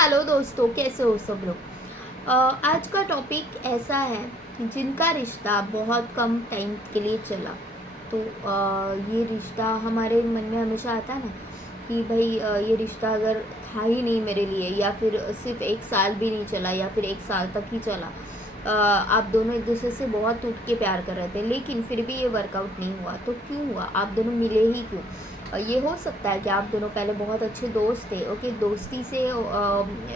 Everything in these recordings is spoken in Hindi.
हेलो दोस्तों, कैसे हो सब लोग। आज का टॉपिक ऐसा है जिनका रिश्ता बहुत कम टाइम के लिए चला। तो ये रिश्ता हमारे मन में हमेशा आता है ना कि भाई ये रिश्ता अगर था ही नहीं मेरे लिए, या फिर सिर्फ 1 साल भी नहीं चला, या फिर 1 साल तक ही चला। आप दोनों एक दूसरे से बहुत टूट के प्यार कर रहे थे, लेकिन फिर भी ये वर्कआउट नहीं हुआ। तो क्यों हुआ? आप दोनों मिले ही क्यों? ये हो सकता है कि आप दोनों पहले बहुत अच्छे दोस्त थे। ओके, दोस्ती से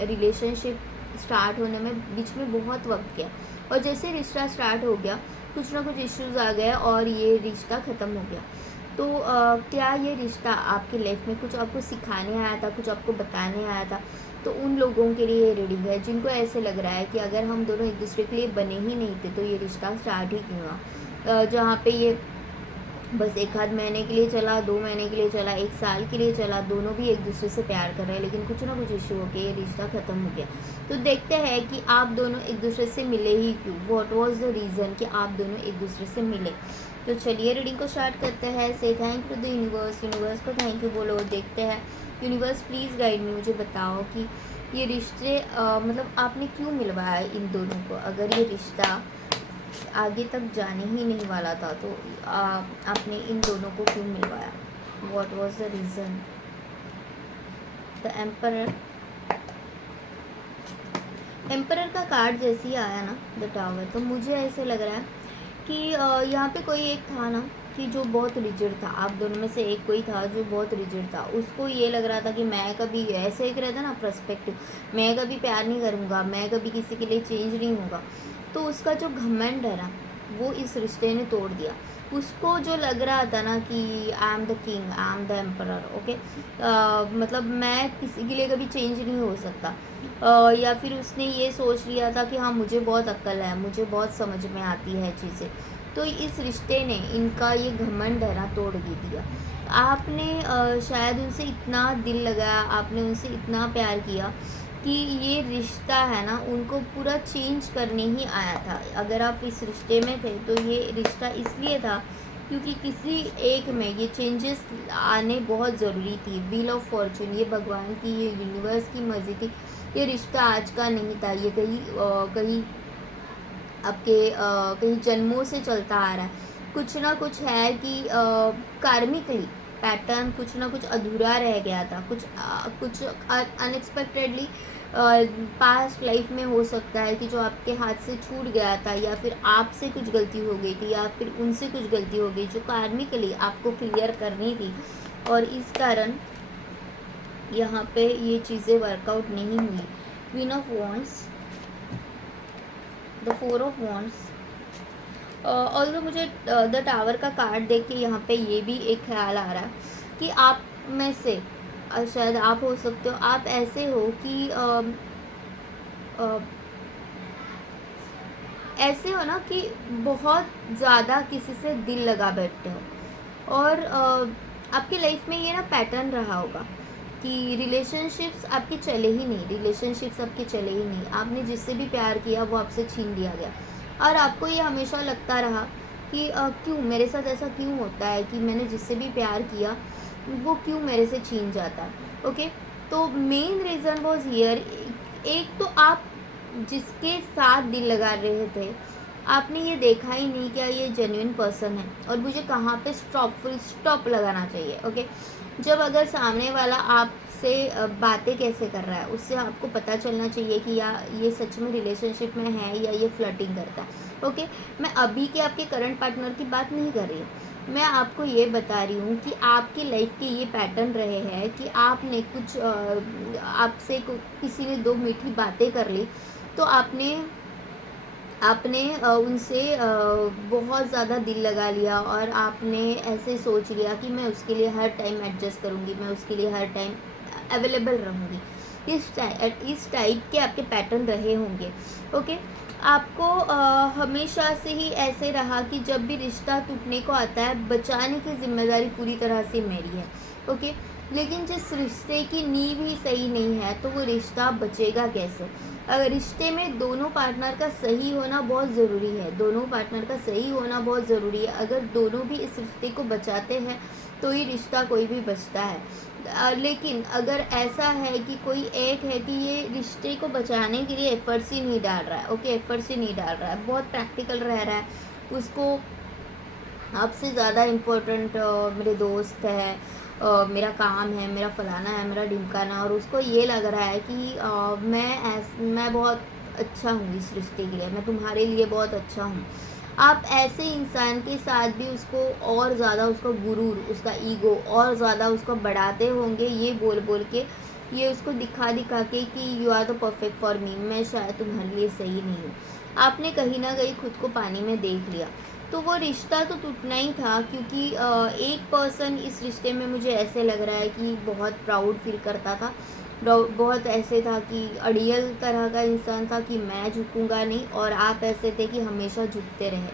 रिलेशनशिप स्टार्ट होने में बीच में बहुत वक्त गया, और जैसे रिश्ता स्टार्ट हो गया कुछ ना कुछ इश्यूज आ गए और ये रिश्ता ख़त्म हो गया। तो क्या ये रिश्ता आपकी लाइफ में कुछ आपको सिखाने आया था, कुछ आपको बताने आया था? तो उन लोगों के लिए ये रीडिंग है जिनको ऐसे लग रहा है कि अगर हम दोनों एक दूसरे के लिए बने ही नहीं थे तो ये रिश्ता स्टार्ट ही क्यों हुआ। जहाँ पे ये बस 1 आध महीने के लिए चला, 2 महीने के लिए चला, 1 साल के लिए चला, दोनों भी एक दूसरे से प्यार कर रहे हैं, लेकिन कुछ ना कुछ इशू हो के ये रिश्ता ख़त्म हो गया। तो देखते हैं कि आप दोनों एक दूसरे से मिले ही क्यों, व्हाट वाज द रीज़न कि आप दोनों एक दूसरे से मिले। तो चलिए रीडिंग को स्टार्ट करते हैं। Say thank to the universe, universe को थैंक यू बोलो। देखते हैं यूनिवर्स प्लीज़ गाइड मी, मुझे बताओ कि ये रिश्ते मतलब आपने क्यों मिलवाया इन दोनों को। अगर ये रिश्ता आगे तक जाने ही नहीं वाला था तो आपने इन दोनों को क्यों मिलवाया? What was the reason? The emperor. Emperor का कार्ड जैसे ही आया ना, द टावर, तो मुझे ऐसे लग रहा है कि यहाँ पे कोई एक था ना कि जो बहुत रिजिड था। आप दोनों में से एक कोई था जो बहुत रिजिड था। उसको ये लग रहा था कि मैं कभी, ऐसे एक रहता ना पर्सपेक्टिव, मैं कभी प्यार नहीं करूँगा, मैं कभी किसी के लिए चेंज नहीं होगा। तो उसका जो घमंड है ना, वो इस रिश्ते ने तोड़ दिया। उसको जो लग रहा था ना कि I am the king, I am the emperor, okay, मतलब मैं किसी के लिए कभी चेंज नहीं हो सकता। या फिर उसने ये सोच लिया था कि हाँ मुझे बहुत अक्ल है, मुझे बहुत समझ में आती है चीज़ें। तो इस रिश्ते ने इनका ये घमंड है ना तोड़ ही दिया। आपने शायद उनसे इतना दिल लगाया, आपने उनसे इतना प्यार किया कि ये रिश्ता है ना उनको पूरा चेंज करने ही आया था। अगर आप इस रिश्ते में थे तो ये रिश्ता इसलिए था क्योंकि किसी एक में ये चेंजेस आने बहुत ज़रूरी थी। व्हील ऑफ फॉर्चून, ये भगवान की, ये यूनिवर्स की मर्ज़ी थी। ये रिश्ता आज का नहीं था, ये कहीं आपके कई जन्मों से चलता आ रहा है। कुछ ना कुछ है कि कार्मिकली पैटर्न कुछ ना कुछ अधूरा रह गया था। कुछ अनएक्सपेक्टेडली पास्ट लाइफ में हो सकता है कि जो आपके हाथ से छूट गया था, या फिर आपसे कुछ गलती हो गई थी, या फिर उनसे कुछ गलती हो गई जो कार्मिकली आपको क्लियर करनी थी, और इस कारण यहाँ पे ये चीज़ें वर्कआउट नहीं हुई। Queen of wands, the 4 of wands. Although मुझे द टावर का कार्ड देख के यहाँ पे ये भी एक ख्याल आ रहा है कि आप में से शायद आप हो सकते हो, आप ऐसे हो कि अ, ऐसे हो ना कि बहुत ज़्यादा किसी से दिल लगा बैठते हो, और आपकी लाइफ में ये ना पैटर्न रहा होगा कि रिलेशनशिप्स आपके चले ही नहीं, रिलेशनशिप्स आपके चले ही नहीं। आपने जिससे भी प्यार किया वो आपसे छीन लिया गया, और आपको ये हमेशा लगता रहा कि क्यों मेरे साथ ऐसा क्यों होता है कि मैंने जिससे भी प्यार किया वो क्यों मेरे से छीन जाता है। ओके, तो मेन रीज़न वॉज हियर। एक तो आप जिसके साथ दिल लगा रहे थे, आपने ये देखा ही नहीं क्या ये जेन्युइन पर्सन है, और मुझे कहाँ पे फुल स्टॉप लगाना चाहिए। ओके, जब अगर सामने वाला आपसे बातें कैसे कर रहा है उससे आपको पता चलना चाहिए कि या ये सच में रिलेशनशिप में है या ये फ्लर्टिंग करता है। ओके, मैं अभी के आपके करंट पार्टनर की बात नहीं कर रही हूँ, मैं आपको ये बता रही हूँ कि आपकी लाइफ के ये पैटर्न रहे हैं कि आपने कुछ आपसे किसी ने 2 मीठी बातें कर ली, तो आपने आपने उनसे बहुत ज़्यादा दिल लगा लिया, और आपने ऐसे सोच लिया कि मैं उसके लिए हर टाइम एडजस्ट करूँगी, मैं उसके लिए हर टाइम अवेलेबल रहूँगी। इस टाइप के आपके पैटर्न रहे होंगे। ओके, आपको हमेशा से ही ऐसे रहा कि जब भी रिश्ता टूटने को आता है बचाने की ज़िम्मेदारी पूरी तरह से मेरी है। ओके, लेकिन जिस रिश्ते की नींव ही सही नहीं है तो वो रिश्ता बचेगा कैसे? रिश्ते में दोनों पार्टनर का सही होना बहुत ज़रूरी है, दोनों पार्टनर का सही होना बहुत ज़रूरी है। अगर दोनों भी इस रिश्ते को बचाते हैं तो ही रिश्ता कोई भी बचता है। लेकिन अगर ऐसा है कि कोई एक है कि ये रिश्ते को बचाने के लिए एफर्ट्स ही नहीं डाल रहा है, ओके, एफर्ट्स ही नहीं डाल रहा है, बहुत प्रैक्टिकल रह रहा है, उसको आपसे ज़्यादा इम्पोर्टेंट मेरे दोस्त है, मेरा काम है, मेरा फलाना है, मेरा ढिमकाना, और उसको ये लग रहा है कि मैं बहुत अच्छा हूँ इस रिश्ते के लिए, मैं तुम्हारे लिए बहुत अच्छा हूँ। आप ऐसे इंसान के साथ भी उसको और ज़्यादा, उसका गुरूर, उसका ईगो और ज़्यादा उसको बढ़ाते होंगे, ये बोल बोल के, ये उसको दिखा दिखा के कि you are the perfect for me, मैं शायद तुम्हारे लिए सही नहीं हूँ। आपने कहीं ना कहीं खुद को पानी में देख लिया, तो वो रिश्ता तो टूटना ही था, क्योंकि एक पर्सन इस रिश्ते में मुझे ऐसे लग रहा है कि बहुत प्राउड फील करता था, बहुत ऐसे था कि अड़ियल तरह का इंसान था कि मैं झुकूंगा नहीं, और आप ऐसे थे कि हमेशा झुकते रहे।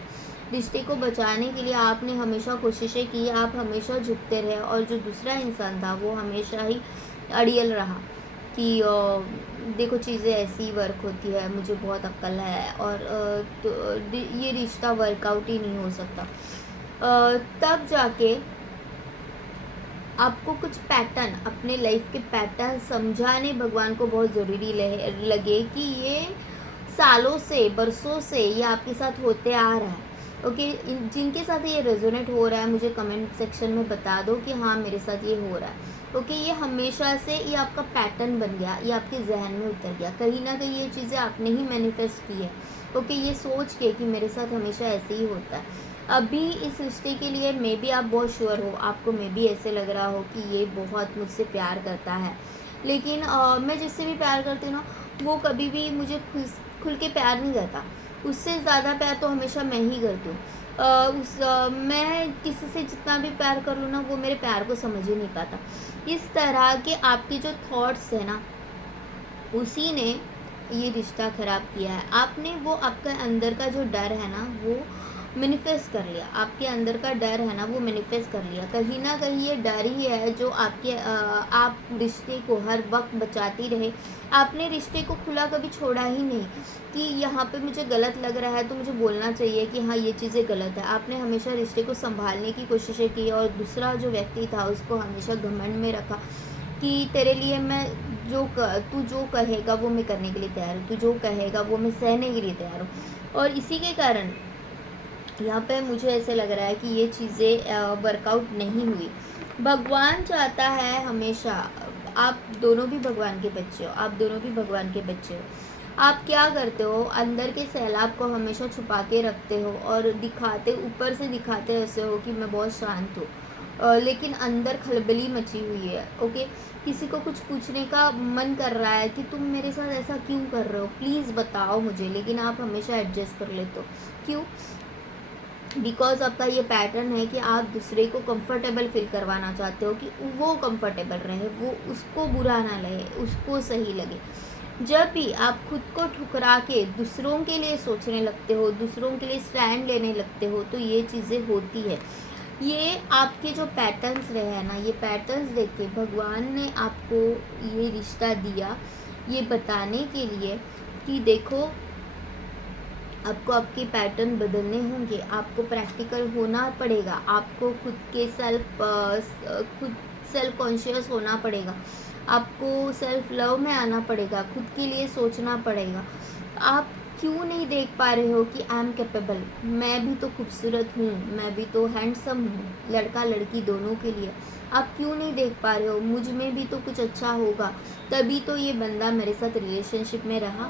रिश्ते को बचाने के लिए आपने हमेशा कोशिशें की, आप हमेशा झुकते रहे, और जो दूसरा इंसान था वो हमेशा ही अड़ियल रहा कि देखो चीज़ें ऐसी वर्क होती है, मुझे बहुत अक्ल है, और तो ये रिश्ता वर्कआउट ही नहीं हो सकता। तब जाके आपको कुछ पैटर्न, अपने लाइफ के पैटर्न समझाने भगवान को बहुत ज़रूरी लगे कि ये सालों से, बरसों से ये आपके साथ होते आ रहा है, ओके। जिनके साथ ये रेजोनेट हो रहा है, मुझे कमेंट सेक्शन में बता दो कि हाँ मेरे साथ ये हो रहा है, ओके। ये हमेशा से ये आपका पैटर्न बन गया, ये आपके जहन में उतर गया, कहीं ना कहीं ये चीज़ें आपने ही मैनिफेस्ट की है, ओके, ये सोच के कि मेरे साथ हमेशा ऐसे ही होता है। अभी इस रिश्ते के लिए मे बी आप बहुत श्योर हो, आपको मे बी ऐसे लग रहा हो कि ये बहुत मुझसे प्यार करता है, लेकिन मैं जिससे भी प्यार करती हूँ ना, वो कभी भी मुझे खुल के प्यार नहीं करता, उससे ज़्यादा प्यार तो हमेशा मैं ही करती हूँ। मैं किसी से जितना भी प्यार कर लूँ ना, वो मेरे प्यार को समझ ही नहीं पाता। इस तरह के आपके जो थॉट्स है ना, उसी ने ये रिश्ता ख़राब किया है। आपने वो, आपका अंदर का जो डर है ना, वो मैनिफेस्ट कर लिया, आपके अंदर का डर है ना, वो मैनिफेस्ट कर लिया। कहीं ना कहीं ये डर ही है जो आप रिश्ते को हर वक्त बचाती रहे। आपने रिश्ते को खुला कभी छोड़ा ही नहीं कि यहाँ पे मुझे गलत लग रहा है तो मुझे बोलना चाहिए कि हाँ ये चीज़ें गलत है। आपने हमेशा रिश्ते को संभालने की कोशिशें की, और दूसरा जो व्यक्ति था उसको हमेशा घमंड में रखा कि तेरे लिए मैं तू जो कहेगा वो मैं करने के लिए तैयार हूँ, तू जो कहेगा वो मैं सहने के लिए तैयार हूँ। और इसी के कारण यहाँ पे मुझे ऐसे लग रहा है कि ये चीज़ें वर्कआउट नहीं हुई। भगवान चाहता है हमेशा, आप दोनों भी भगवान के बच्चे हो, आप दोनों भी भगवान के बच्चे हो। आप क्या करते हो, अंदर के सैलाब को हमेशा छुपा के रखते हो, और दिखाते, ऊपर से दिखाते ऐसे हो कि मैं बहुत शांत हूँ, लेकिन अंदर खलबली मची हुई है, ओके। किसी को कुछ पूछने का मन कर रहा है कि तुम मेरे साथ ऐसा क्यों कर रहे हो, प्लीज़ बताओ मुझे, लेकिन आप हमेशा एडजस्ट कर लेते हो। क्यों? बिकॉज आपका ये पैटर्न है कि आप दूसरे को कंफर्टेबल फील करवाना चाहते हो, कि वो कंफर्टेबल रहे, वो उसको बुरा ना लगे, उसको सही लगे। जब भी आप खुद को ठुकरा के दूसरों के लिए सोचने लगते हो, दूसरों के लिए स्टैंड लेने लगते हो, तो ये चीज़ें होती है। ये आपके जो पैटर्न्स रहे हैं ना, ये पैटर्न्स देख के भगवान ने आपको ये रिश्ता दिया, ये बताने के लिए कि देखो आपको आपके पैटर्न बदलने होंगे, आपको प्रैक्टिकल होना पड़ेगा, आपको खुद सेल्फ कॉन्शियस होना पड़ेगा, आपको सेल्फ लव में आना पड़ेगा, खुद के लिए सोचना पड़ेगा। आप क्यों नहीं देख पा रहे हो कि आई एम कैपेबल, मैं भी तो खूबसूरत हूँ, मैं भी तो हैंडसम हूँ, लड़का लड़की दोनों के लिए। आप क्यों नहीं देख पा रहे हो मुझ में भी तो कुछ अच्छा होगा, तभी तो ये बंदा मेरे साथ रिलेशनशिप में रहा,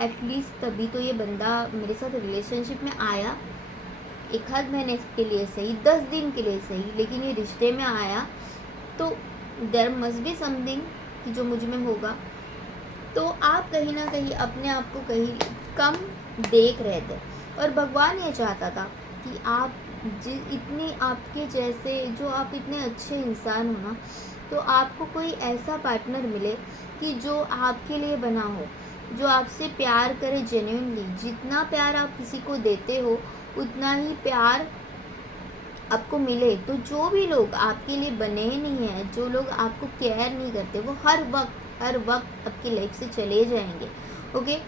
एटलीस्ट तभी तो ये बंदा मेरे साथ रिलेशनशिप में आया, एक आध महीने के लिए सही, 10 दिन के लिए सही, लेकिन ये रिश्ते में आया, तो देयर मस्ट बी समथिंग कि जो मुझ में होगा। तो आप कहीं ना कहीं अपने आप को कहीं कम देख रहे थे, और भगवान ये चाहता था कि आप इतने आपके जैसे, जो आप इतने अच्छे इंसान हो ना, तो आपको कोई ऐसा पार्टनर मिले कि जो आपके लिए बना हो, जो आपसे प्यार करे जेन्युइनली। जितना प्यार आप किसी को देते हो, उतना ही प्यार आपको मिले। तो जो भी लोग आपके लिए बने नहीं हैं, जो लोग आपको केयर नहीं करते, वो हर वक्त आपकी लाइफ से चले जाएंगे, ओके।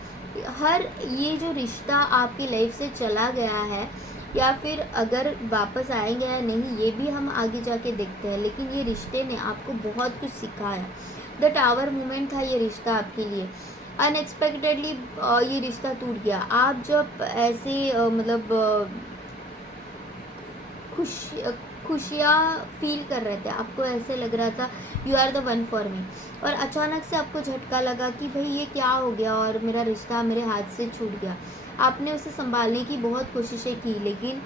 ये जो रिश्ता आपकी लाइफ से चला गया है, या फिर अगर वापस आएंगे या नहीं ये भी हम आगे जाके देखते हैं, लेकिन ये रिश्ते ने आपको बहुत कुछ सिखाया। द टावर मोमेंट था ये रिश्ता आपके लिए। अनएक्सपेक्टेडली ये रिश्ता टूट गया। आप जब ऐसे मतलब खुश खुशियाँ फील कर रहे थे, आपको ऐसे लग रहा था you are the one for me, और अचानक से आपको झटका लगा कि भाई ये क्या हो गया और मेरा रिश्ता मेरे हाथ से छूट गया। आपने उसे संभालने की बहुत कोशिशें की, लेकिन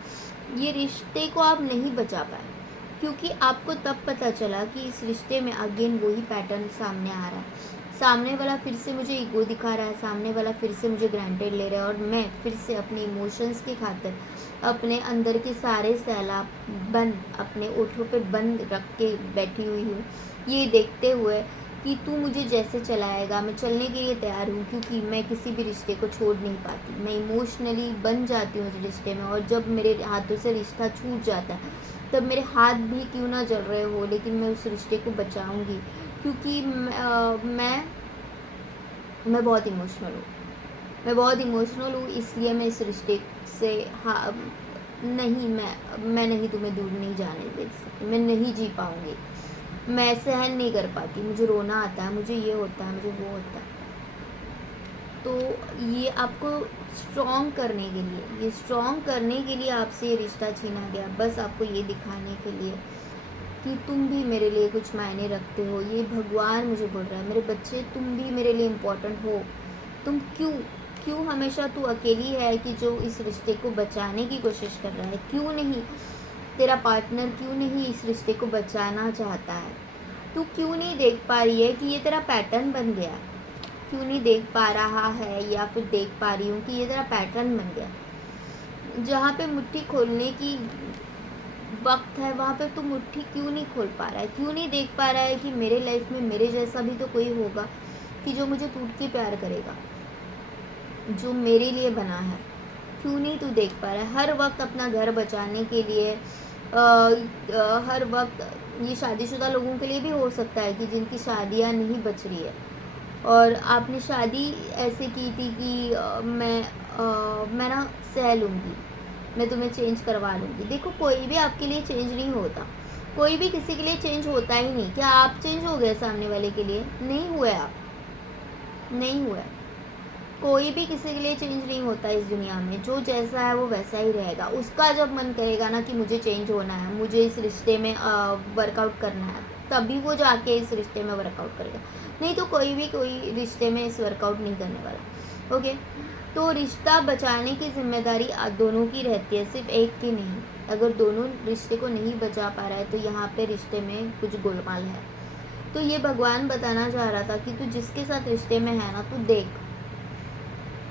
ये रिश्ते को आप नहीं बचा पाए, क्योंकि आपको तब पता चला कि इस रिश्ते में अगेन वही पैटर्न सामने आ रहा है। सामने वाला फिर से मुझे ईगो दिखा रहा है, सामने वाला फिर से मुझे ग्रांटेड ले रहा है, और मैं फिर से अपने इमोशंस की खातिर अपने अंदर के सारे सैलाब बंद अपने ओठों पे बंद रख के बैठी हुई हूँ, ये देखते हुए कि तू मुझे जैसे चलाएगा मैं चलने के लिए तैयार हूँ, क्योंकि मैं किसी भी रिश्ते को छोड़ नहीं पाती। मैं इमोशनली बन जाती हूँ उस रिश्ते में, और जब मेरे हाथों से रिश्ता छूट जाता है तब मेरे हाथ भी क्यों ना जल रहे हो, लेकिन मैं उस रिश्ते को बचाऊँगी, क्योंकि मैं बहुत इमोशनल हूँ। मैं बहुत इमोशनल हूँ, इसलिए मैं इस रिश्ते से हाँ नहीं, मैं नहीं, तुम्हें दूर नहीं जाने दे सकती, मैं नहीं जी पाऊँगी, मैं सहन नहीं कर पाती, मुझे रोना आता है, मुझे ये होता है, मुझे वो होता है। तो ये आपको स्ट्रॉन्ग करने के लिए, ये स्ट्रॉन्ग करने के लिए आपसे ये रिश्ता छीना गया, बस आपको ये दिखाने के लिए कि तुम भी मेरे लिए कुछ मायने रखते हो। ये भगवान मुझे बोल रहा है, मेरे बच्चे तुम भी मेरे लिए इम्पोर्टेंट हो। तुम क्यों क्यों हमेशा तू अकेली है कि जो इस रिश्ते को बचाने की कोशिश कर रहा है? क्यों नहीं तेरा पार्टनर, क्यों नहीं इस रिश्ते को बचाना चाहता है? तू क्यों नहीं देख पा रही है कि ये तेरा पैटर्न बन गया? क्यों नहीं देख पा रहा है या फिर देख पा रही हूँ कि ये तेरा पैटर्न बन गया? जहाँ पे मुट्ठी खोलने की वक्त है वहाँ पे तू मुट्ठी क्यों नहीं खोल पा रहा है? क्यों नहीं देख पा रहा है कि मेरे लाइफ में मेरे जैसा भी तो कोई होगा कि जो मुझे टूट के प्यार करेगा, जो मेरे लिए बना है? क्यों नहीं तू देख पा रहा है? हर वक्त अपना घर बचाने के लिए हर वक्त, ये शादीशुदा लोगों के लिए भी हो सकता है कि जिनकी शादियां नहीं बच रही है, और आपने शादी ऐसे की थी कि मैं ना सह लूँगी, मैं तुम्हें चेंज करवा लूँगी। देखो, कोई भी आपके लिए चेंज नहीं होता, कोई भी किसी के लिए चेंज होता ही नहीं। क्या आप चेंज हो गए सामने वाले के लिए? नहीं हुए आप, नहीं हुए। कोई भी किसी के लिए चेंज नहीं होता इस दुनिया में। जो जैसा है वो वैसा ही रहेगा। उसका जब मन करेगा ना कि मुझे चेंज होना है, मुझे इस रिश्ते में वर्कआउट करना है, तभी वो जाके इस रिश्ते में वर्कआउट करेगा, नहीं तो कोई भी कोई रिश्ते में इस वर्कआउट नहीं करने वाला। ओके, तो रिश्ता बचाने की जिम्मेदारी दोनों की रहती है, सिर्फ एक की नहीं। अगर दोनों रिश्ते को नहीं बचा पा रहा है तो यहाँ पे रिश्ते में कुछ गोलमाल है। तो ये भगवान बताना चाह रहा था कि तू जिसके साथ रिश्ते में है ना, तू देख,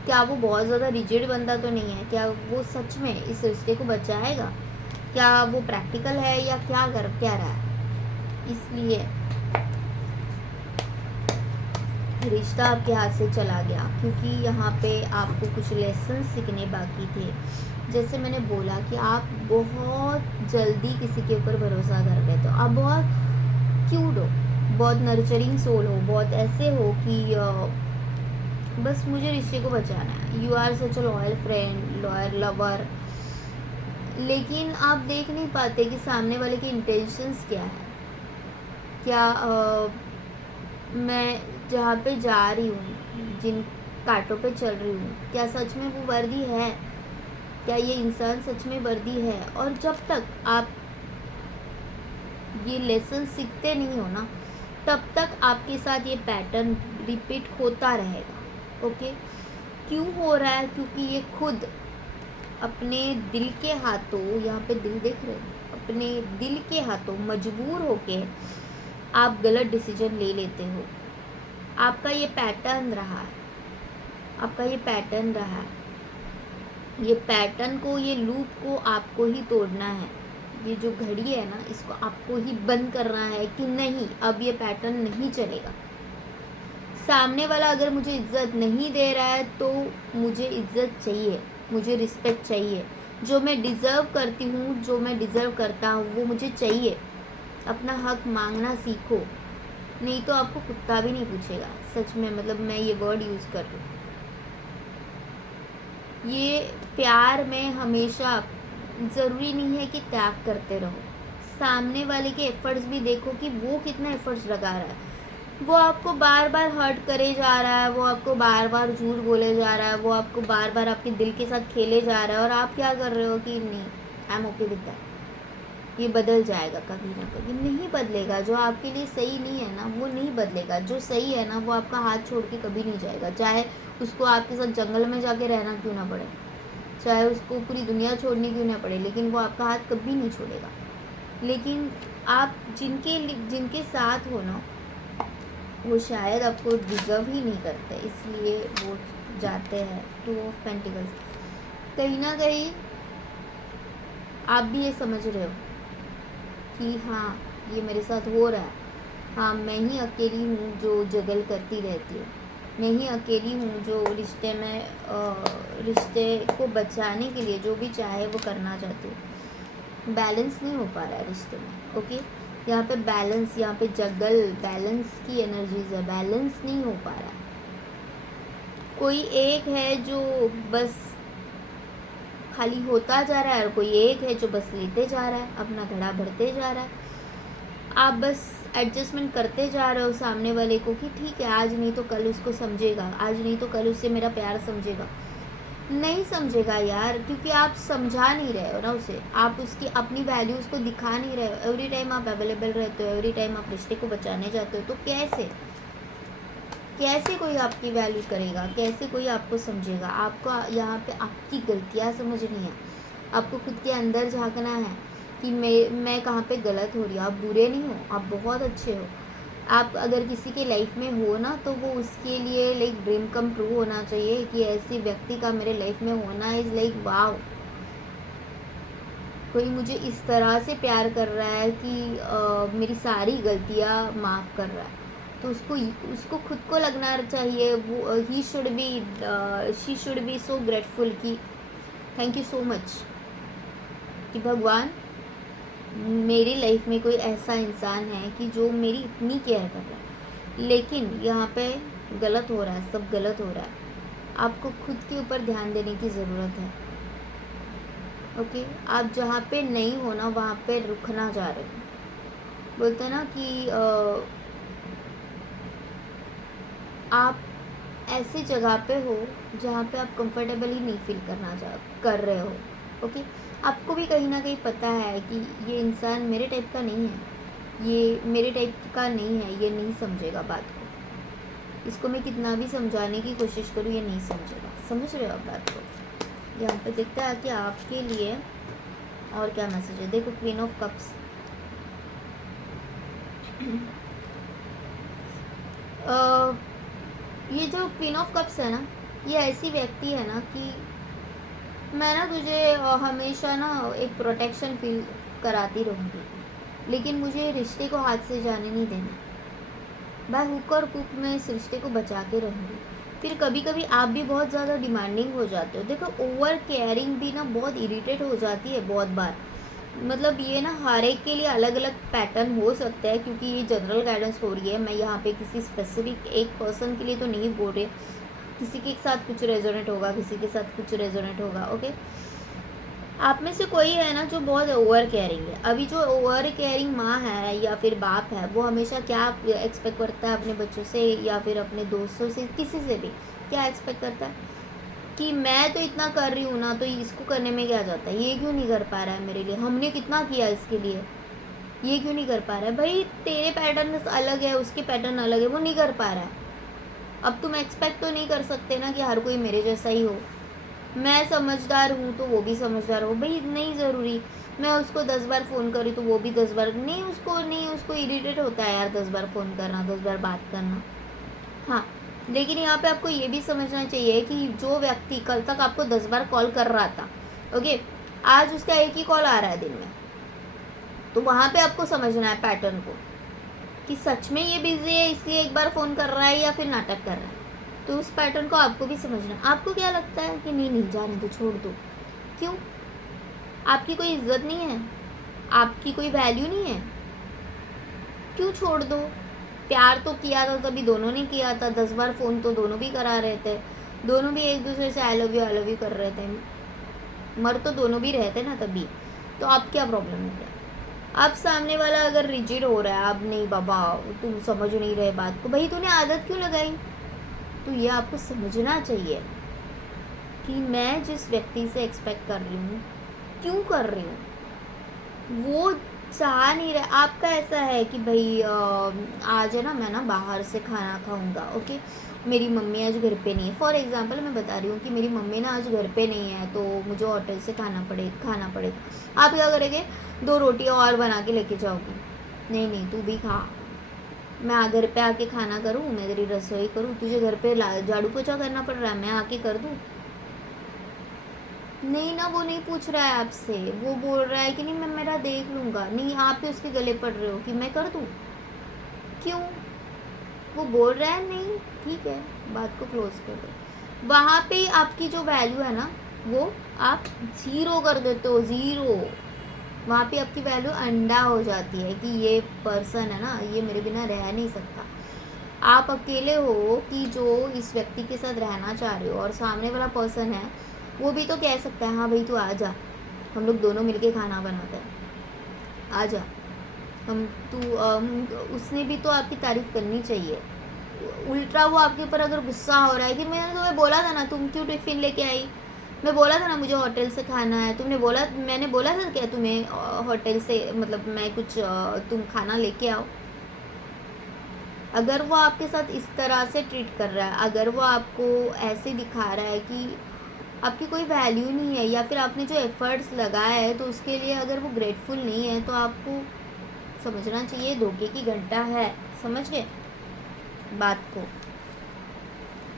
क्या वो बहुत ज़्यादा रिजिड बंदा तो नहीं है? क्या वो सच में इस रिश्ते को बचाएगा? क्या वो प्रैक्टिकल है या क्या रहा है? इसलिए रिश्ता आपके हाथ से चला गया, क्योंकि यहाँ पे आपको कुछ लेसन सीखने बाकी थे। जैसे मैंने बोला कि आप बहुत जल्दी किसी के ऊपर भरोसा कर लेते हो। आप बहुत क्यूट हो, बहुत नर्चरिंग सोल हो, बहुत ऐसे हो कि बस मुझे रिश्ते को बचाना है। You are such a loyal friend, loyal lover, लेकिन आप देख नहीं पाते कि सामने वाले के इंटेंशंस क्या है। क्या मैं जहाँ पे जा रही हूँ, जिन कांटों पे चल रही हूँ, क्या सच में वो वर्दी है? क्या ये इंसान सच में वर्दी है? और जब तक आप ये लेसन सीखते नहीं हो ना, तब तक आपके साथ ये पैटर्न रिपीट होता रहेगा। ओके, क्यों हो रहा है? क्योंकि ये खुद अपने दिल के हाथों, यहाँ पे दिल देख रहे हो, अपने दिल के हाथों मजबूर होके आप गलत डिसीजन ले लेते हो। आपका ये पैटर्न रहा है, आपका ये पैटर्न रहा है। ये पैटर्न को, ये लूप को आपको ही तोड़ना है। ये जो घड़ी है ना, इसको आपको ही बंद करना है कि नहीं, अब ये पैटर्न नहीं चलेगा। सामने वाला अगर मुझे इज्जत नहीं दे रहा है तो मुझे इज्जत चाहिए, मुझे रिस्पेक्ट चाहिए। जो मैं डिज़र्व करती हूँ, जो मैं डिज़र्व करता हूँ, वो मुझे चाहिए। अपना हक मांगना सीखो, नहीं तो आपको कुत्ता भी नहीं पूछेगा। सच में, मतलब मैं ये वर्ड यूज़ कर रही हूँ। ये प्यार में हमेशा ज़रूरी नहीं है कि त्याग करते रहो। सामने वाले के एफ़र्ट्स भी देखो कि वो कितना एफ़र्ट्स लगा रहा है। वो आपको बार-बार हर्ट करे जा रहा है, वो आपको बार-बार झूठ बोले जा रहा है, वो आपको बार-बार आपके दिल के साथ खेले जा रहा है और आप क्या कर रहे हो कि नहीं, I am okay with that. ये बदल जाएगा कभी ना कभी। नहीं बदलेगा, जो आपके लिए सही नहीं है ना वो नहीं बदलेगा, जो सही है ना वो आपका हाथ छोड़ के कभी नहीं जाएगा, चाहे उसको आपके साथ जंगल में जाके रहना क्यों ना पड़े, चाहे उसको पूरी दुनिया छोड़नी क्यों ना पड़े, लेकिन वो आपका हाथ कभी नहीं छोड़ेगा। लेकिन आप जिनके साथ हो ना वो शायद आपको डिज़र्व ही नहीं करते, इसलिए वो जाते हैं। टू ऑफ पेंटिकल्स, कहीं ना कहीं आप भी ये समझ रहे हो कि हाँ ये मेरे साथ हो रहा है, हाँ मैं ही अकेली हूँ जो जगल करती रहती हूँ, मैं ही अकेली हूँ जो रिश्ते को बचाने के लिए जो भी चाहे वो करना चाहती हूँ। बैलेंस नहीं हो पा रहा है रिश्ते में, ओके। यहाँ पे बैलेंस, यहाँ पे जगल, बैलेंस की एनर्जीज है, बैलेंस नहीं हो पा रहा है। कोई एक है जो बस खाली होता जा रहा है और कोई एक है जो बस लेते जा रहा है, अपना घड़ा भरते जा रहा है। आप बस एडजस्टमेंट करते जा रहे हो सामने वाले को कि ठीक है आज नहीं तो कल उसको समझेगा, आज नहीं तो कल उससे मेरा प्यार समझेगा। नहीं समझेगा यार, क्योंकि आप समझा नहीं रहे हो ना उसे, आप उसकी अपनी वैल्यू उसको दिखा नहीं रहे हो। एवरी टाइम आप अवेलेबल रहते हो, एवरी टाइम आप रिश्ते को बचाने जाते हो, तो कैसे कोई आपकी वैल्यू करेगा, कैसे कोई आपको समझेगा। आपको यहाँ पे आपकी गलतियाँ समझनी है, आपको खुद के अंदर झांकना है कि मैं कहाँ पे गलत हो रही हूँ। आप बुरे नहीं हो, आप बहुत अच्छे हो। आप अगर किसी के लाइफ में हो ना तो वो उसके लिए लाइक ड्रीम कम ट्रू होना चाहिए कि ऐसी व्यक्ति का मेरे लाइफ में होना इज़ लाइक वाव, कोई मुझे इस तरह से प्यार कर रहा है कि मेरी सारी गलतियाँ माफ़ कर रहा है। तो उसको खुद को लगना चाहिए, वो he should be she should be so grateful कि थैंक यू सो मच कि भगवान मेरी लाइफ में कोई ऐसा इंसान है कि जो मेरी इतनी केयर कर रहा है। लेकिन यहाँ पे गलत हो रहा है, सब गलत हो रहा है। आपको खुद के ऊपर ध्यान देने की ज़रूरत है, ओके। आप जहाँ पे नहीं हो ना वहाँ पे रुकना जा रहे हो। बोलते हैं ना कि आप ऐसी जगह पे हो जहाँ पे आप कंफर्टेबल ही नहीं फील कर रहे हो, ओके। आपको भी कहीं ना कहीं पता है कि ये इंसान मेरे टाइप का नहीं है, ये मेरे टाइप का नहीं है, ये नहीं समझेगा बात को। इसको मैं कितना भी समझाने की कोशिश करूँ ये नहीं समझेगा। समझ रहे हो आप बात को। यहाँ पे दिखता है कि आपके लिए और क्या मैसेज है। देखो क्वीन ऑफ कप्स, ये जो क्वीन ऑफ कप्स है ना, ये ऐसी व्यक्ति है ना कि मैं ना तुझे हमेशा ना एक प्रोटेक्शन फील कराती रहूँगी, लेकिन मुझे रिश्ते को हाथ से जाने नहीं देना। बाय हुक और क्रुक मैं इस रिश्ते को बचा के रहूँगी। फिर कभी कभी आप भी बहुत ज़्यादा डिमांडिंग हो जाते हो। देखो ओवर केयरिंग भी ना बहुत इरिटेट हो जाती है बहुत बार। मतलब ये ना हर एक के लिए अलग अलग पैटर्न हो सकता है, क्योंकि ये जनरल गाइडेंस हो रही है। मैं यहाँ पे किसी स्पेसिफिक एक पर्सन के लिए तो नहीं बोल रही, किसी के साथ कुछ रेजोनेट होगा, किसी के साथ कुछ रेजोनेट होगा, ओके। आप में से कोई है ना जो बहुत ओवर केयरिंग है। अभी जो ओवर केयरिंग माँ है या फिर बाप है वो हमेशा क्या एक्सपेक्ट करता है अपने बच्चों से या फिर अपने दोस्तों से, किसी से भी क्या एक्सपेक्ट करता है कि मैं तो इतना कर रही हूँ ना, तो इसको करने में क्या जाता है, ये क्यों नहीं कर पा रहा है मेरे लिए, हमने कितना किया इसके लिए, ये क्यों नहीं कर पा रहा है। भाई तेरे पैटर्न अलग है, उसके पैटर्न अलग है, वो नहीं कर पा रहा है। अब तुम एक्सपेक्ट तो नहीं कर सकते ना कि हर कोई मेरे जैसा ही हो। मैं समझदार हूँ तो वो भी समझदार हो, भाई नहीं ज़रूरी मैं उसको 10 बार फ़ोन करी तो वो भी 10 बार नहीं, उसको इरिटेट होता है यार 10 बार फ़ोन करना, 10 बार बात करना। हाँ, लेकिन यहाँ पे आपको ये भी समझना चाहिए कि जो व्यक्ति कल तक आपको 10 बार कॉल कर रहा था, ओके, आज उसका एक ही कॉल आ रहा है दिन में, तो वहाँ पे आपको समझना है पैटर्न को कि सच में ये बिजी है इसलिए एक बार फ़ोन कर रहा है या फिर नाटक कर रहा है। तो उस पैटर्न को आपको भी समझना है। आपको क्या लगता है कि नहीं नहीं जाने दो, छोड़ दो, क्यों? आपकी कोई इज्जत नहीं है, आपकी कोई वैल्यू नहीं है, क्यों छोड़ दो? प्यार तो किया था तभी दोनों ने किया था, 10 बार फ़ोन तो दोनों भी करा रहे थे, दोनों भी एक दूसरे से आई लव यू कर रहे थे। मर तो दोनों भी रहते ना तभी, तो आप क्या प्रॉब्लम है क्या? अब सामने वाला अगर रिजिड हो रहा है, अब नहीं बाबा तुम समझ नहीं रहे बात को, भाई तूने आदत क्यों लगाई? तो ये आपको समझना चाहिए कि मैं जिस व्यक्ति से एक्सपेक्ट कर रही हूँ, क्यों कर रही हूँ, वो चाह नहीं रहा। आपका ऐसा है कि भाई आज है ना मैं ना बाहर से खाना खाऊंगा, ओके, मेरी मम्मी आज घर पे नहीं है, फॉर एग्जांपल मैं बता रही हूँ कि मेरी मम्मी ना आज घर पे नहीं है तो मुझे होटल से खाना पड़ेगा। आप क्या करेंगे? 2 रोटियाँ और बना के लेके जाओगी? नहीं तू भी खा, मैं घर पे आके खाना करूँ, मैं तेरी रसोई करूँ, तुझे घर पे झाड़ू पोछा करना पड़ रहा है, मैं आके कर दूँ? नहीं ना, वो नहीं पूछ रहा है आपसे, वो बोल रहा है कि नहीं मैं मेरा देख लूँगा। नहीं, आप ही उसके गले पड़ रहे हो कि मैं कर दूँ? क्यों? वो बोल रहा है नहीं, ठीक है, बात को क्लोज कर दो। वहाँ पे आपकी जो वैल्यू है ना, वो आप ज़ीरो कर देते हो, ज़ीरो। वहाँ पे आपकी वैल्यू अंडा हो जाती है कि ये पर्सन है ना, ये मेरे बिना रह नहीं सकता। आप अकेले हो कि जो इस व्यक्ति के साथ रहना चाह रहे हो, और सामने वाला पर्सन है वो भी तो कह सकता है हाँ भाई तू आ जा, हम लोग दोनों मिलके खाना बनाते हैं, आ जा, हम तू उसने भी तो आपकी तारीफ़ करनी चाहिए। उल्टा वो आपके ऊपर अगर गुस्सा हो रहा है कि मैंने तुम्हें बोला था ना, तुम क्यों टिफ़िन लेके आई, मैं बोला था ना मुझे होटल से खाना है, मैंने बोला था क्या तुम्हें होटल से, मतलब मैं कुछ तुम खाना लेके आओ। अगर वो आपके साथ इस तरह से ट्रीट कर रहा है, अगर वो आपको ऐसे दिखा रहा है कि आपकी कोई वैल्यू नहीं है, या फिर आपने जो एफ़र्ट्स लगाए हैं तो उसके लिए अगर वो ग्रेटफुल नहीं है, तो आपको समझना चाहिए धोखे की घंटा है। समझ गए बात को?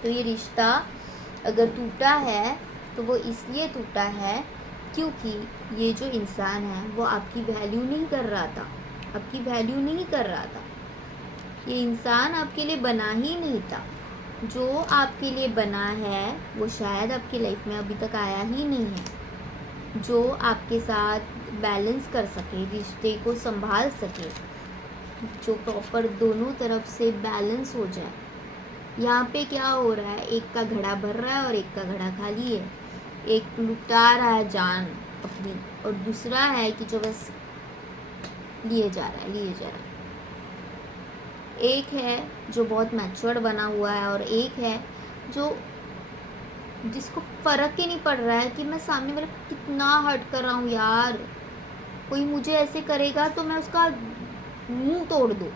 तो ये रिश्ता अगर टूटा है तो वो इसलिए टूटा है क्योंकि ये जो इंसान है वो आपकी वैल्यू नहीं कर रहा था, आपकी वैल्यू नहीं कर रहा था। ये इंसान आपके लिए बना ही नहीं था। जो आपके लिए बना है वो शायद आपकी लाइफ में अभी तक आया ही नहीं है, जो आपके साथ बैलेंस कर सके, रिश्ते को संभाल सके, जो प्रॉपर दोनों तरफ से बैलेंस हो जाए। यहाँ पे क्या हो रहा है, एक का घड़ा भर रहा है और एक का घड़ा खाली है। एक लुटा रहा है जान अपनी, और दूसरा है कि जो बस लिए जा रहा है। एक है जो बहुत मैच्योर्ड बना हुआ है, और एक है जो जिसको फ़र्क ही नहीं पड़ रहा है कि मैं सामने वाले को कितना हर्ट कर रहा हूँ यार, कोई मुझे ऐसे करेगा तो मैं उसका मुंह तोड़ दूँ,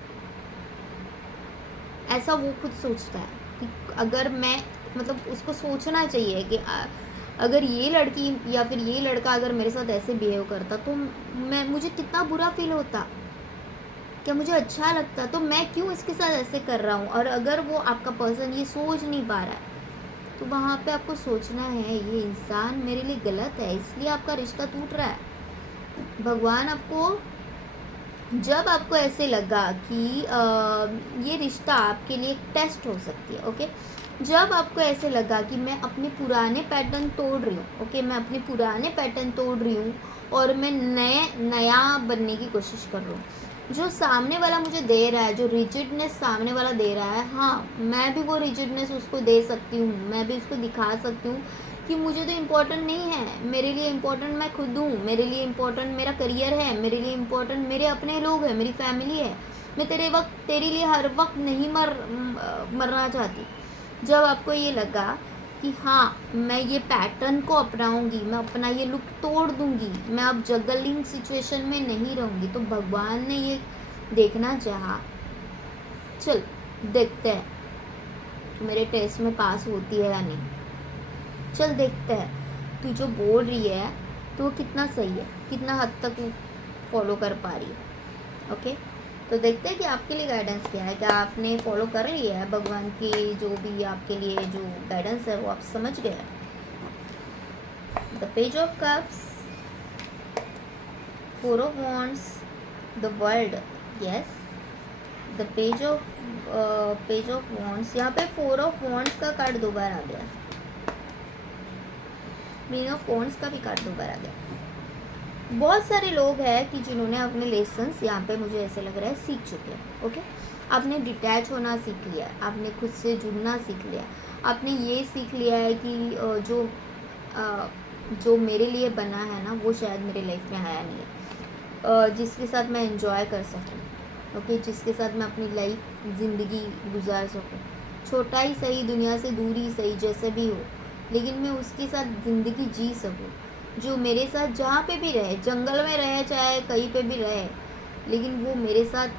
ऐसा वो खुद सोचता है। कि अगर मैं, मतलब उसको सोचना चाहिए कि अगर ये लड़की या फिर ये लड़का अगर मेरे साथ ऐसे बिहेव करता तो मुझे कितना बुरा फील होता, क्या मुझे अच्छा लगता, तो मैं क्यों इसके साथ ऐसे कर रहा हूँ। और अगर वो आपका पर्सन ये सोच नहीं पा रहा है तो वहाँ पे आपको सोचना है ये इंसान मेरे लिए गलत है, इसलिए आपका रिश्ता टूट रहा है। भगवान आपको, जब आपको ऐसे लगा कि ये रिश्ता आपके लिए एक टेस्ट हो सकती है, ओके, जब आपको ऐसे लगा कि मैं अपने पुराने पैटर्न तोड़ रही हूँ, ओके, मैं अपने पुराने पैटर्न तोड़ रही हूँ और मैं नया बनने की कोशिश कर रही हूँ, जो सामने वाला मुझे दे रहा है, जो रिजिडनेस सामने वाला दे रहा है, हाँ मैं भी वो रिजिडनेस उसको दे सकती हूँ, मैं भी उसको दिखा सकती हूँ कि मुझे तो इम्पोर्टेंट नहीं है, मेरे लिए इम्पोर्टेंट मैं खुद हूँ, मेरे लिए इम्पोर्टेंट मेरा करियर है, मेरे लिए इम्पोर्टेंट मेरे अपने लोग हैं, मेरी फैमिली है। मैं तेरे लिए हर वक्त नहीं मरना चाहती। जब आपको ये लगा कि हाँ मैं ये पैटर्न को अपनाऊंगी, मैं अपना ये लुक तोड़ दूंगी, मैं अब जगलिंग सिचुएशन में नहीं रहूँगी, तो भगवान ने ये देखना चाहा, चल देखते हैं कि मेरे टेस्ट में पास होती है या नहीं, चल देखते हैं तू जो बोल रही है तो वो कितना सही है, कितना हद तक फॉलो कर पा रही है। ओके, तो देखते हैं कि आपके लिए गाइडेंस क्या है, क्या आपने फॉलो कर लिया है भगवान की जो भी आपके लिए जो गाइडेंस है वो आप समझ गए। The page of cups, 4 of wands, the world, yes, the page of wands, यहाँ पे 4 ऑफ वॉन्ड्स का कार्ड 2 बार आ गया, मीन ऑफ वॉन्ड्स का भी कार्ड 2 बार आ गया। बहुत सारे लोग हैं कि जिन्होंने अपने लेसन्स यहाँ पे मुझे ऐसे लग रहा है सीख चुके हैं। ओके, आपने डिटैच होना सीख लिया, आपने खुद से जुड़ना सीख लिया, आपने ये सीख लिया है कि जो जो मेरे लिए बना है ना वो शायद मेरे लाइफ में आया नहीं है, जिसके साथ मैं एंजॉय कर सकूँ, ओके, जिसके साथ मैं अपनी लाइफ ज़िंदगी गुजार सकूँ, छोटा ही सही, दुनिया से दूर ही सही, जैसे भी हो, लेकिन मैं उसके साथ ज़िंदगी जी सकूँ, जो मेरे साथ जहाँ पे भी रहे, जंगल में रहे चाहे कहीं पे भी रहे, लेकिन वो मेरे साथ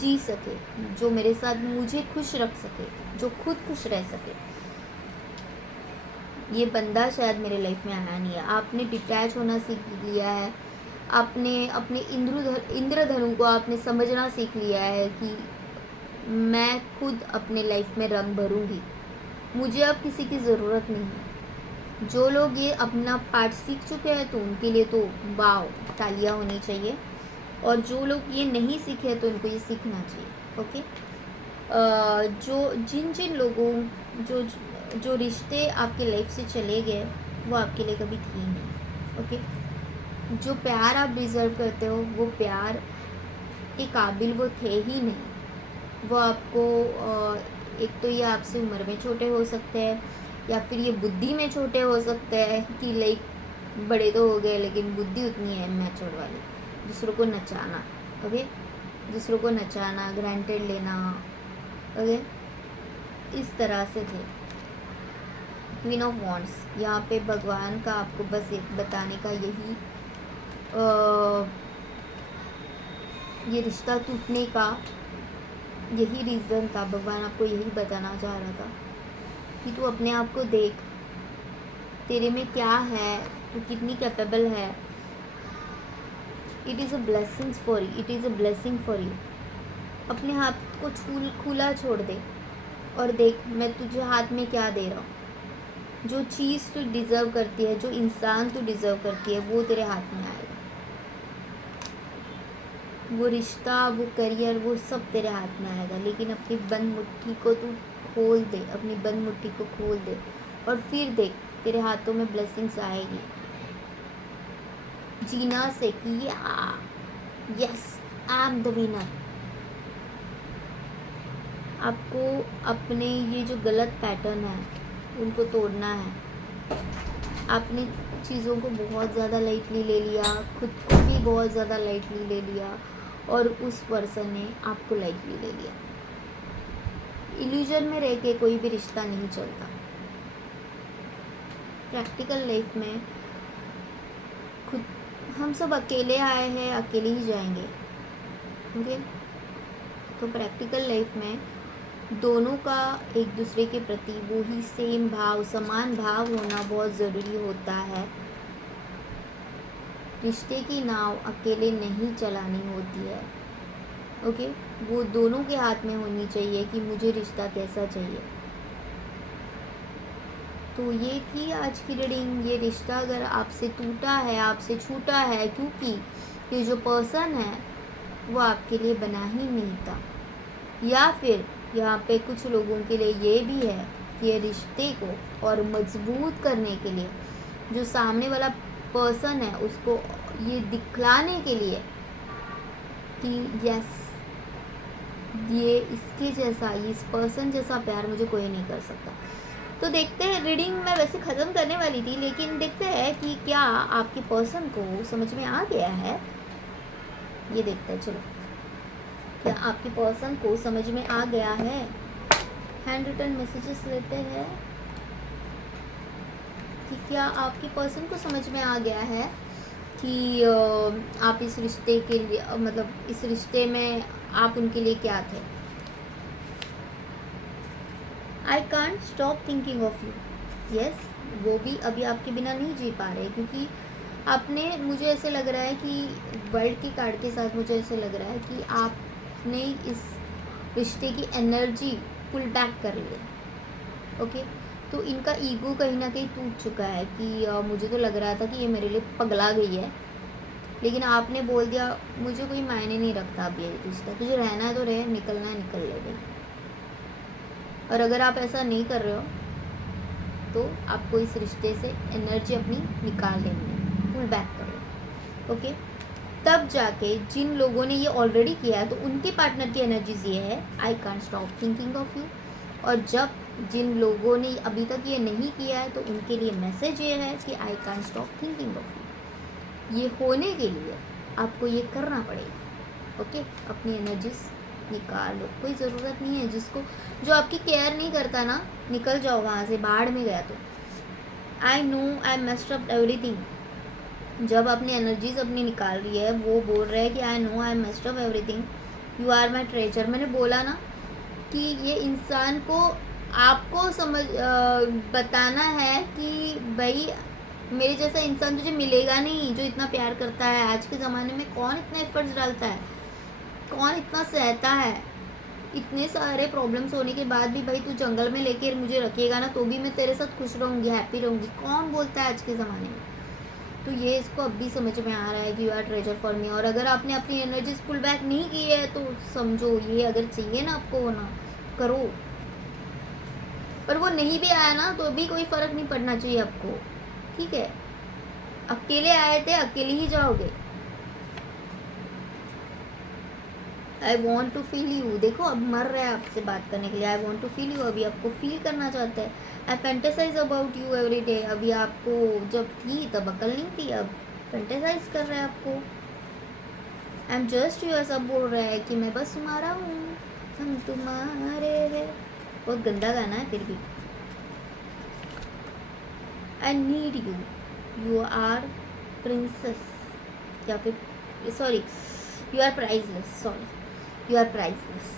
जी सके, जो मेरे साथ मुझे खुश रख सके, जो खुद खुश रह सके। ये बंदा शायद मेरे लाइफ में आया नहीं है। आपने डिटैच होना सीख लिया है, आपने अपने इंद्रधनु को आपने समझना सीख लिया है कि मैं खुद अपने लाइफ में रंग भरूंगी, मुझे अब किसी की ज़रूरत नहीं है। जो लोग ये अपना पार्ट सीख चुके हैं तो उनके लिए तो वाव, तालियां होनी चाहिए, और जो लोग ये नहीं सीखे तो उनको ये सीखना चाहिए, ओके। जो जिन जिन लोगों जो जो रिश्ते आपके लाइफ से चले गए वो आपके लिए कभी थे ही नहीं, ओके। जो प्यार आप डिज़र्व करते हो वो प्यार के काबिल वो थे ही नहीं। वो आपको एक तो ये आपसे उम्र में छोटे हो सकते हैं, या फिर ये बुद्धि में छोटे हो सकते हैं कि लाइक बड़े तो हो गए लेकिन बुद्धि उतनी है मैच्योर वाली, दूसरों को नचाना, ओके, दूसरों को नचाना, ग्रांटेड लेना, ओके, इस तरह से थे। क्वीन ऑफ वॉन्ड्स, यहाँ पे भगवान का आपको बस एक बताने का यही ये रिश्ता टूटने का यही रीज़न था। भगवान आपको यही बताना चाह रहा था कि तू अपने आप को देख, तेरे में क्या है, तू कितनी कैपेबल है। It is a blessing for you, it is a blessing for you. अपने हाथ को खुला छोड़ दे और देख मैं तुझे हाथ में क्या दे रहा हूँ। जो चीज़ तू डिज़र्व करती है, जो इंसान तू डिज़र्व करती है, वो तेरे हाथ में आएगा। वो रिश्ता, वो करियर, वो सब तेरे हाथ में आएगा, लेकिन अपनी बंद मुट्ठी को तू खोल दे, अपनी बंद मुट्ठी को खोल दे, और फिर देख तेरे हाथों में ब्लेसिंग्स आएगी। जीना से कि yes I am the winner. आपको अपने ये जो गलत पैटर्न है उनको तोड़ना है। आपने चीज़ों को बहुत ज़्यादा लाइटली ले लिया, खुद को भी बहुत ज़्यादा लाइटली ले लिया, और उस पर्सन ने आपको लाइटली ले लिया। इल्यूजन में रह के कोई भी रिश्ता नहीं चलता। प्रैक्टिकल लाइफ में खुद हम सब अकेले आए हैं, अकेले ही जाएंगे, ओके। तो प्रैक्टिकल लाइफ में दोनों का एक दूसरे के प्रति वो ही सेम भाव, समान भाव होना बहुत ज़रूरी होता है। रिश्ते की नाव अकेले नहीं चलानी होती है, ओके। वो दोनों के हाथ में होनी चाहिए कि मुझे रिश्ता कैसा चाहिए। तो ये थी आज की रीडिंग। ये रिश्ता अगर आपसे टूटा है, आपसे छूटा है, क्योंकि ये जो पर्सन है वो आपके लिए बना ही नहीं था, या फिर यहाँ पे कुछ लोगों के लिए ये भी है कि ये रिश्ते को और मजबूत करने के लिए जो सामने वाला पर्सन है उसको ये दिखलाने के लिए कि यस ये इसके जैसा, इस पर्सन जैसा प्यार मुझे कोई नहीं कर सकता। तो देखते हैं, रीडिंग मैं वैसे ख़त्म करने वाली थी, लेकिन देखते हैं कि क्या आपके पर्सन को समझ में आ गया है। ये देखते हैं, चलो क्या आपके पर्सन को समझ में आ गया है। हैंड रिटन मैसेजेस लेते हैं कि क्या आपके पर्सन को समझ में आ गया है कि आप इस रिश्ते के लिए, मतलब इस रिश्ते में आप उनके लिए क्या थे। I can't stop thinking of you. Yes, वो भी अभी आपके बिना नहीं जी पा रहे, क्योंकि आपने, मुझे ऐसे लग रहा है कि वर्ल्ड के कार्ड के साथ मुझे ऐसे लग रहा है कि आपने इस रिश्ते की एनर्जी पुल बैक कर लिया, ओके। तो इनका ईगो कहीं ना कहीं टूट चुका है कि मुझे तो लग रहा था कि ये मेरे लिए पगला गई है, लेकिन आपने बोल दिया मुझे कोई मायने नहीं रखता अब ये रिश्ता, तुझे रहना है तो रहे, निकलना है निकल ले भाई। और अगर आप ऐसा नहीं कर रहे हो तो आपको इस रिश्ते से एनर्जी अपनी निकाल लेनी है, पुल बैक करो, ओके। तब जाके जिन लोगों ने ये ऑलरेडी किया है तो उनके पार्टनर की एनर्जीज ये है, I can't stop thinking of you. और जब जिन लोगों ने अभी तक ये नहीं किया है तो उनके लिए मैसेज ये है कि I can stop thinking of you. ये होने के लिए आपको ये करना पड़ेगा। ओके, अपनी एनर्जीज निकाल लो, कोई ज़रूरत नहीं है जिसको, जो आपकी केयर नहीं करता ना, निकल जाओ वहाँ से, बाहर में गया तो। आई know I messed up everything. जब अपनी एनर्जीज अपनी निकाल रही है, वो बोल रहा है कि I know I messed up everything, you are my treasure. मैंने बोला ना कि ये इंसान को आपको बताना है कि भाई मेरे जैसा इंसान तुझे मिलेगा नहीं जो इतना प्यार करता है। आज के ज़माने में कौन इतना एफर्ट्स डालता है, कौन इतना सहता है। इतने सारे प्रॉब्लम्स होने के बाद भी भाई तू जंगल में लेके मुझे रखेगा ना तो भी मैं तेरे साथ खुश रहूँगी, हैप्पी रहूँगी। कौन बोलता है आज के ज़माने में। तो ये इसको अब भी समझ में आ रहा है कि you are treasure for me. और अगर आपने अपनी एनर्जीज पुल बैक नहीं की है तो समझो ये अगर चाहिए ना आपको होना, करो। पर वो नहीं भी आया ना तो भी कोई फ़र्क नहीं पड़ना चाहिए आपको, ठीक है। अकेले आए थे, अकेले ही जाओगे। I want to feel you. देखो अब मर रहा है आपसे बात करने के लिए। I want to feel you, अभी आपको फील करना चाहता है। I fantasise about you every day. अभी आपको जब थी तब अकल नहीं थी, अब फैंटेसाइज कर रहा है आपको। आई एम जस्ट यू, ऐसा बोल रहा है कि मैं बस तुम्हारा हूँ, हम तुम्हारे हैं। बहुत गंदा गाना है फिर भी। I need you, you are princess, या फिर sorry you are priceless, sorry you are priceless.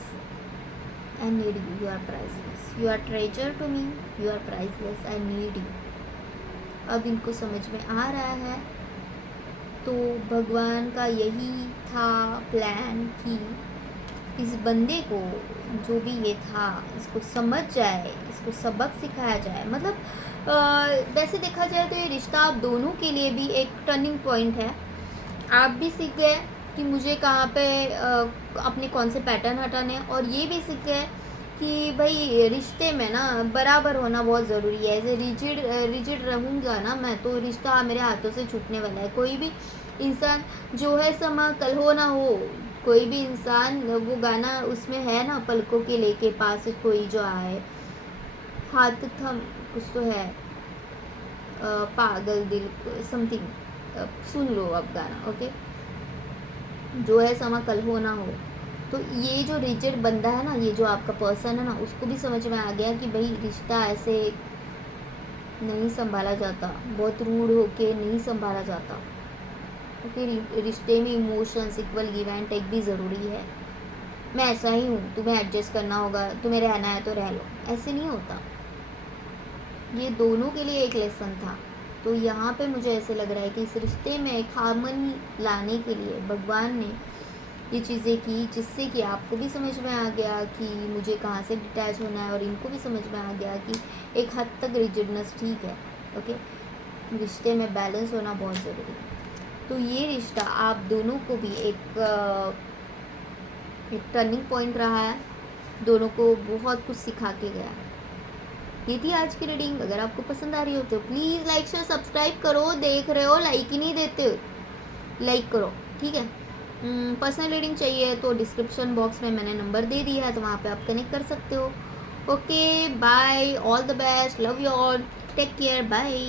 I need you, you are priceless. You are treasure to me, you are priceless. I need you. अब इनको समझ में आ रहा है तो भगवान का यही था प्लान कि इस बंदे को जो भी ये था इसको समझ जाए, इसको सबक सिखाया जाए। मतलब वैसे देखा जाए तो ये रिश्ता आप दोनों के लिए भी एक टर्निंग पॉइंट है। आप भी सीख गए कि मुझे कहाँ पे अपने कौन से पैटर्न हटाने, और ये भी सीख गए कि भाई रिश्ते में ना बराबर होना बहुत ज़रूरी है। ऐसे रिजिड रहूँगा ना मैं तो रिश्ता मेरे हाथों से छूटने वाला है। कोई भी इंसान जो है समा कल हो ना हो, कोई भी इंसान, वो गाना उसमें है ना, पलकों के लेके पास कोई जो आए, हाथ थम, कुछ तो है, पागल दिल समथिंग, सुन लो अब गाना। ओके, जो है समा कल हो ना हो। तो ये जो रिजिड बंदा है ना, ये जो आपका पर्सन है ना, उसको भी समझ में आ गया कि भाई रिश्ता ऐसे नहीं संभाला जाता, बहुत रूड होके नहीं संभाला जाता। क्योंकि रिश्ते में emotions, equal give and take भी ज़रूरी है। मैं ऐसा ही हूँ, तुम्हें एडजस्ट करना होगा, तुम्हें रहना है तो रह लो, ऐसे नहीं होता। ये दोनों के लिए एक लेसन था। तो यहाँ पे मुझे ऐसे लग रहा है कि इस रिश्ते में एक हार्मनी लाने के लिए भगवान ने ये चीज़ें की, जिससे कि आपको भी समझ में आ गया कि मुझे कहाँ से डिटैच होना है, और इनको भी समझ में आ गया कि एक हद तक रिजिडनेस ठीक है। ओके, रिश्ते में बैलेंस होना बहुत ज़रूरी है। तो ये रिश्ता आप दोनों को भी एक टर्निंग पॉइंट रहा है, दोनों को बहुत कुछ सिखा के गया। ये थी आज की रीडिंग। अगर आपको पसंद आ रही हो तो प्लीज़ लाइक शेयर सब्सक्राइब करो। देख रहे हो लाइक ही नहीं देते हो, लाइक करो, ठीक है। पर्सनल रीडिंग चाहिए तो डिस्क्रिप्शन बॉक्स में मैंने नंबर दे दिया है, तो वहाँ पे आप कनेक्ट कर सकते हो। Okay bye, all the best, love you all, take care, bye.